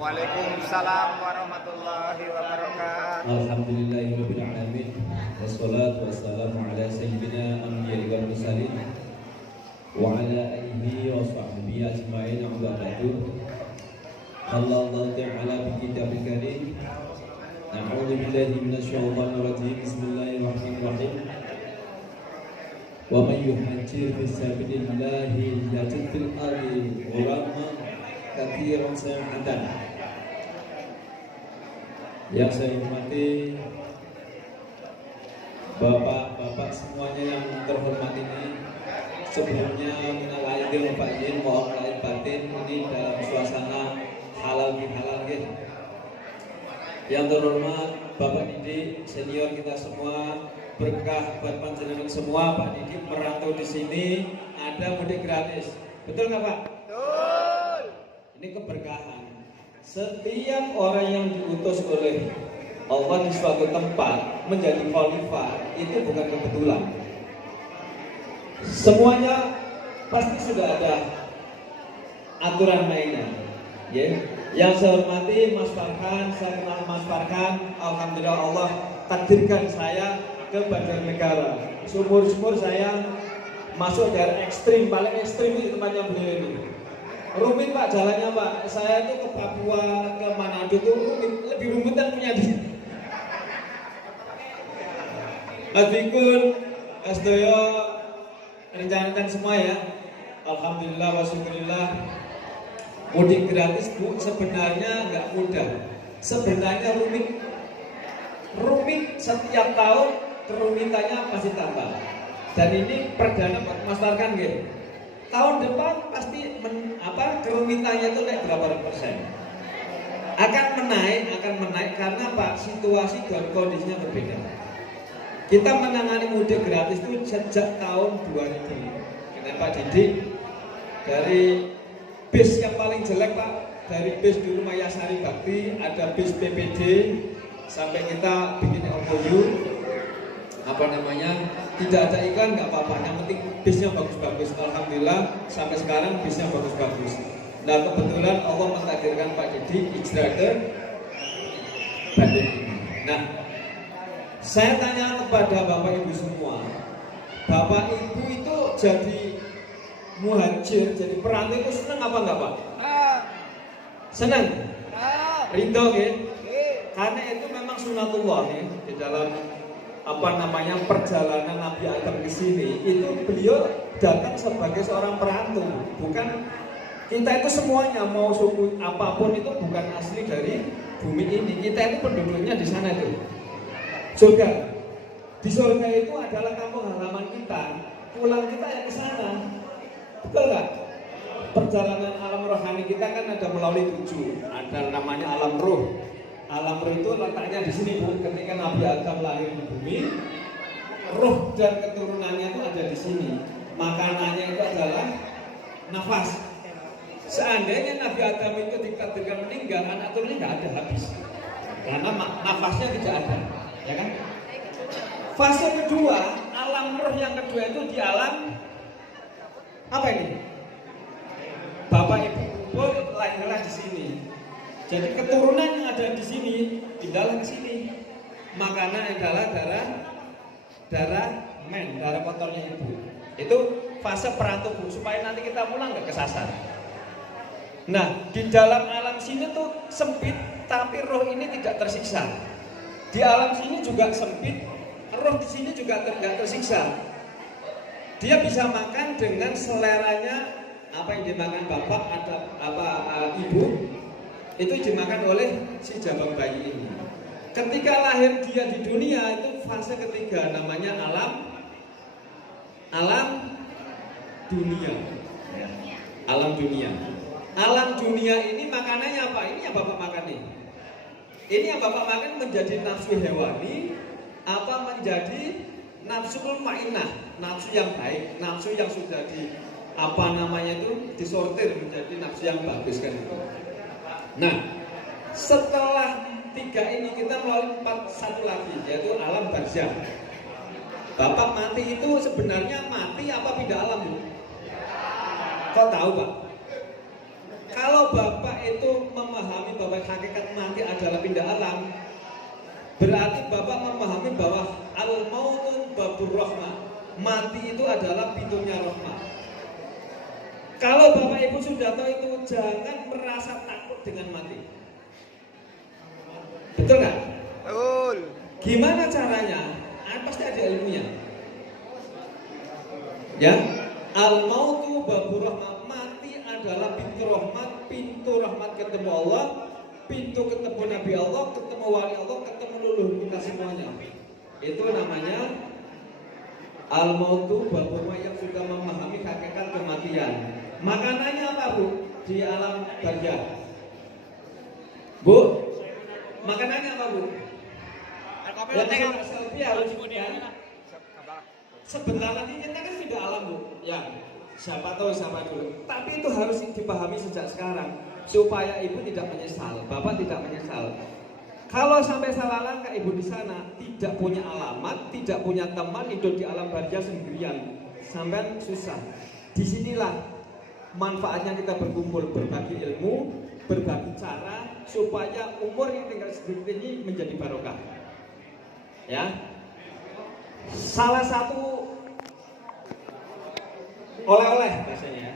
Waalaikumsalam warahmatullahi wabarakatuh. Alhamdulillahirabbil alamin. Wassalatu wassalamu ala sayyidina anbiya'i wal mursalin wa ala alihi wa sahbihi ajma'in amma ba'du. Allah ta'ala bi kitabil karim. A'udzu billahi minasyaitonir rajim. Bismillahirrahmanirrahim. Wa may yuhajjir fi sabilillahi yajid fil ardi ghuraman katsiran sa'atan. Yang saya hormati bapak-bapak semuanya yang terhormat ini, sebelumnya minal aidin wal faizin, mohon lahir batin ini dalam suasana halal bihalal gitu. Yang terhormat Bapak Didik senior kita semua, berkah buat panjenengan semua. Pak Didik merantau di sini, ada mudik gratis, betul nggak Pak? Betul. Ini keberkahan. Setiap orang yang diutus oleh Allah di suatu tempat menjadi khalifah itu bukan kebetulan. Semuanya pasti sudah ada aturan mainnya. Ya. Yang saya hormati Mas Farhan, saya kenal Mas Farhan. Alhamdulillah Allah takdirkan saya ke Banjarnegara. Sumur-sumur saya masuk dari ekstrim, paling ekstrim itu tempatnya beliau ini. Rumit Pak jalannya Pak, saya itu ke Papua, ke Manado itu rumit, lebih rumit dan punya dia. Adikun, Asdoyo, rencanakan semua ya. Alhamdulillah wa syukurillah. Mudik gratis Bu, sebenarnya nggak mudah. Sebenarnya rumit setiap tahun kerumitannya pasti tambah. Dan ini perdana Mas Tarkan gitu. Tahun depan pasti kerumitannya itu naik berapa persen? Akan menaik karena Pak situasi dan kondisinya berbeda. Kita menangani mudik gratis itu sejak tahun 2000. Dengan Pak Didik dari bis yang paling jelek Pak, dari bis dulu Mayasari Bakti, ada bis PPD, sampai kita bikin MOU, tidak ada iklan nggak apa-apa, yang penting bisnya bagus-bagus. Alhamdulillah sampai sekarang bisnya bagus-bagus. Nah kebetulan Allah mentakdirkan Pak Didik hijrah ke Bandung. Nah saya tanya kepada Bapak Ibu semua, Bapak Ibu itu jadi muhajir, jadi perantau itu senang apa enggak Pak? Senang? Rindu ya? Karena itu memang sunatullah ya, di dalam perjalanan Nabi Adam ke sini itu beliau datang sebagai seorang perantau, bukan kita itu semuanya mau suku apapun itu bukan asli dari bumi ini, kita itu penduduknya di sana itu surga. Di surga itu adalah kampung halaman kita, pulang kita ya ke sana, betul nggak? Perjalanan alam rohani kita kan ada melalui 7, ada namanya alam roh. Alam roh itu letaknya di sini Bu. Ketika Nabi Adam lahir di bumi, roh dan keturunannya itu ada di sini. Makanannya itu adalah nafas. Seandainya Nabi Adam itu ditakdirkan meninggal, anak turunnya nggak ada, habis. Karena nafasnya tidak ada, ya kan? Fase kedua, alam roh yang kedua itu di alam apa ini? Bapak Ibu kumpul lahirlah di sini. Jadi keturunan yang ada di sini pindahlah ke sini. Makanan adalah darah kotornya ibu. Itu fase perantau Bu, supaya nanti kita pulang nggak kesasar. Nah di dalam alam sini tuh sempit, tapi roh ini tidak tersiksa. Di alam sini juga sempit, roh di sini juga tidak tersiksa. Dia bisa makan dengan seleranya, apa yang dimakan bapak ada ibu. Itu dimakan oleh si jabang bayi ini. Ketika lahir dia di dunia itu fase ketiga, namanya alam dunia. Alam dunia. Alam dunia ini makanannya apa? Ini yang bapak makan nih. Ini yang bapak makan menjadi nafsu hewani, apa menjadi nafsu ma'inah, nafsu yang baik, nafsu yang sudah disortir menjadi nafsu yang bagus kan. Nah, setelah 3 ini kita melalui 1 lagi, yaitu alam barzakh. Bapak mati itu sebenarnya mati apa pindah alam? Kau tahu Pak? Kalau Bapak itu memahami Bapak Berarti Bapak memahami bahwa al-mautun babur rahmah. Mati itu adalah pintunya rahmah. Kalau Bapak Ibu sudah tahu itu, jangan merasa takut dengan mati. Betul nggak? Betul. Gimana caranya? Pasti ada ilmunya. Ya, al-mautu babur rahmah. Mati adalah pintu rahmat ketemu Allah, pintu ketemu Nabi Allah, ketemu wali Allah, ketemu leluhur kita semuanya. Itu namanya al-mautu babur rahmah, yang sudah memahami hakikat kematian. Makanannya apa, Bu? Di alam barzah. Bu, makanannya apa, Bu? Yang selfie harus kan? Sebentar lagi kita kan tidak alam, Bu. Ya, siapa tahu siapa dulu. Tapi itu harus dipahami sejak sekarang supaya Ibu tidak menyesal, Bapak tidak menyesal. Kalau sampai salah langkah Ibu di sana, tidak punya alamat, tidak punya teman, hidup di alam barzah sendirian, sampai susah. Disinilah manfaatnya kita berkumpul, berbagi ilmu, berbagi cara supaya umur yang tinggal sedikit ini menjadi barokah. Ya, salah satu oleh-oleh biasanya.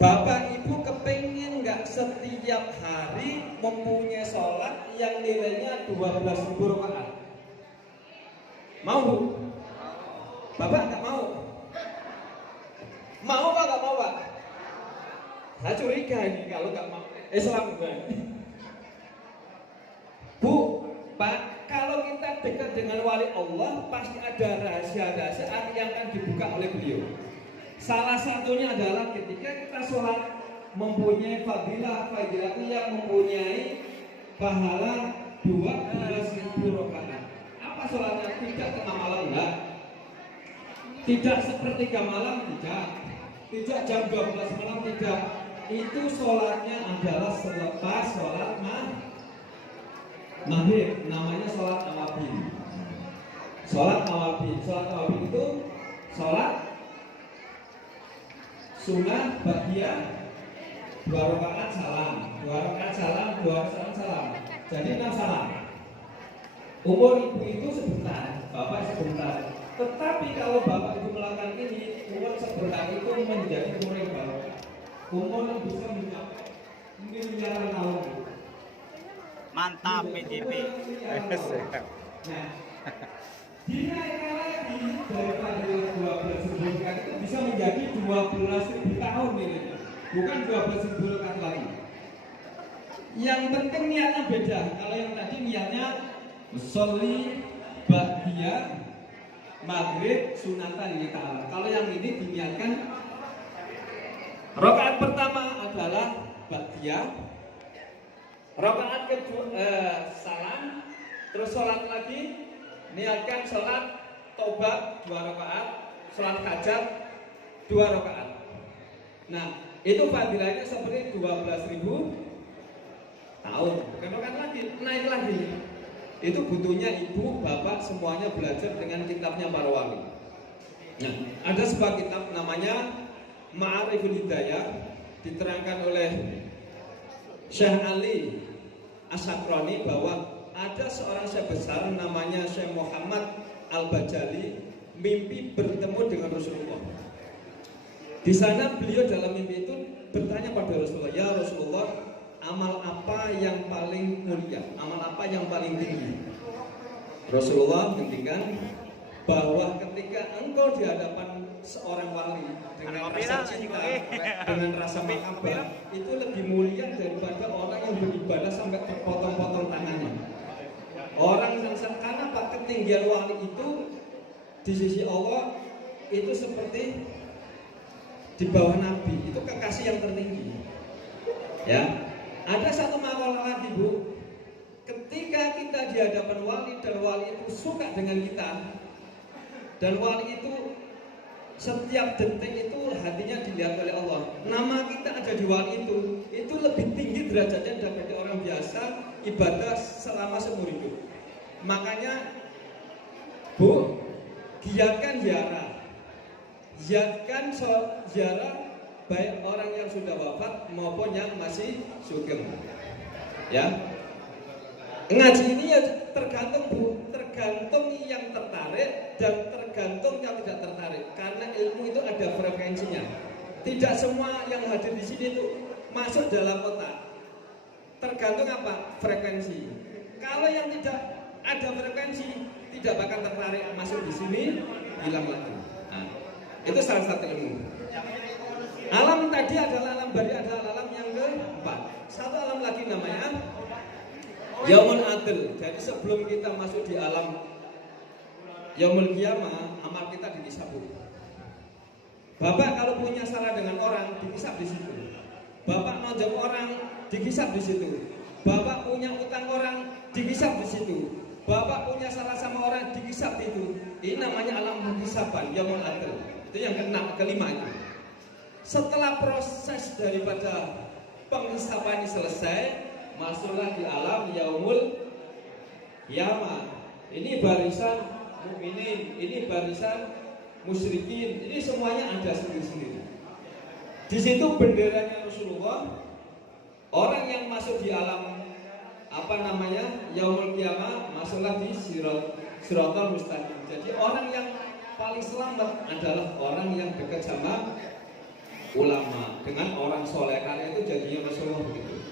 Bapak Ibu kepengen nggak setiap hari mempunyai sholat yang nilainya 12.000 rakaat? Mau, Bu? Bapak nggak mau? Mau Pak, nggak mau Pak? Saya curiga ini kalau nggak mau. Islam bukan? Bu, Pak, kalau kita dekat dengan wali Allah, pasti ada rahasia-rahasia yang akan dibuka oleh beliau. Salah satunya adalah ketika kita sholat mempunyai fadilah yang mempunyai pahala 12.000 rakaat. Apa sholatnya? Tidak tengah malam, enggak. Tidak sepertiga malam, tidak. Tidak jam 12 malam, tidak. Itu sholatnya adalah selepas sholat maghrib, namanya sholat awabin. Sholat awabin itu sholat sunnah bagian 2 rakaat salam, 2 rakaat salam, 2 rakaat salam. Jadi 6 salam. Umur Ibu itu sebentar, Bapak sebentar. Tetapi kalau Bapak Ibu melakukan ini, umur sebentar itu menjadi umur yang barokah. Umur yang bisa mencapai miliaran tahun. Mantap PJP. Nah, dinaikkan lagi daripada 12.000 rakaat itu bisa menjadi 12.000 tahun ini, bukan 12.000 rakaat lagi. Yang penting niatnya beda. Kalau yang tadi niatnya sholli ba'diyah maghrib sunatan lillahi ta'ala. Kalau yang ini diniatkan rakaat pertama adalah ba'diyah, rakaat kedua salam, terus sholat lagi, niatkan sholat tobat 2 rakaat, sholat hajat 2 rakaat. Nah, itu fadilahnya seperti 12.000 tahun. Bukan rakaat lagi, naik lagi. Itu butuhnya Ibu, Bapak semuanya belajar dengan kitabnya para wali. Nah, ada sebuah kitab namanya Ma'ariful Hidayah, diterangkan oleh Syekh Ali Asy-Syakrani bahwa ada seorang syekh besar namanya Syekh Muhammad Al-Bajali mimpi bertemu dengan Rasulullah. Di sana beliau dalam mimpi itu bertanya pada Rasulullah, "Ya Rasulullah, amal apa yang paling mulia? Amal apa yang paling tinggi?" Rasulullah menghentikan bahwa ketika engkau di hadapan seorang wali dengan rasa cinta, dengan rasa mahabbah, itu lebih mulia daripada orang yang beribadah sampai terpotong-potong tangannya. Orang yang karena Pak, ketinggian wali itu di sisi Allah itu seperti di bawah Nabi, itu kekasih yang tertinggi. Ya, ada satu makalah lagi, Bu. Ketika kita di hadapan wali dan wali itu suka dengan kita, dan wali itu setiap detik itu hatinya dilihat oleh Allah. Nama kita ada di wali itu lebih tinggi derajatnya daripada orang biasa ibadah selama seumur hidup. Makanya, Bu, giatkan ziarah. Giatkan ziarah baik orang yang sudah wafat maupun yang masih sugeng. Ya. Ngaji ini ya tergantung Bu, tergantung yang tertarik dan tergantung yang tidak tertarik. Karena ilmu itu ada frekuensinya. Tidak semua yang hadir di sini itu masuk dalam kotak. Tergantung apa? Frekuensi. Kalau yang tidak ada frekuensi tidak bakal tertarik masuk di sini, hilang lagi. Nah, itu salah satu ilmu. Alam tadi adalah alam bari, adalah alam yang keempat. Satu alam lagi namanya Yaumul Adil. Jadi sebelum kita masuk di alam Yaumul Qiyamah, amal kita dihisab. Bapak kalau punya salah dengan orang, dihisab di situ. Bapak nonjok orang, dihisab di situ. Bapak punya utang orang, dihisab di situ. Bapak punya salah sama orang, dihisab itu. Ini namanya alam hisaban, Yaumul Adil. Itu yang keenam, kelima itu. Setelah proses daripada penghisaban ini selesai, masuklah di alam Yaumul Qiyamah. Ini barisan mukminin, ini barisan musyrikin, ini semuanya ada sendiri-sendiri. Di situ benderanya Rasulullah. Orang yang masuk di alam Yaumul Qiyamah masuklah di Siratal Mustaqim. Jadi orang yang paling selamat adalah orang yang dekat sama ulama, dengan orang soleh. Karena itu jadinya Rasulullah begitu.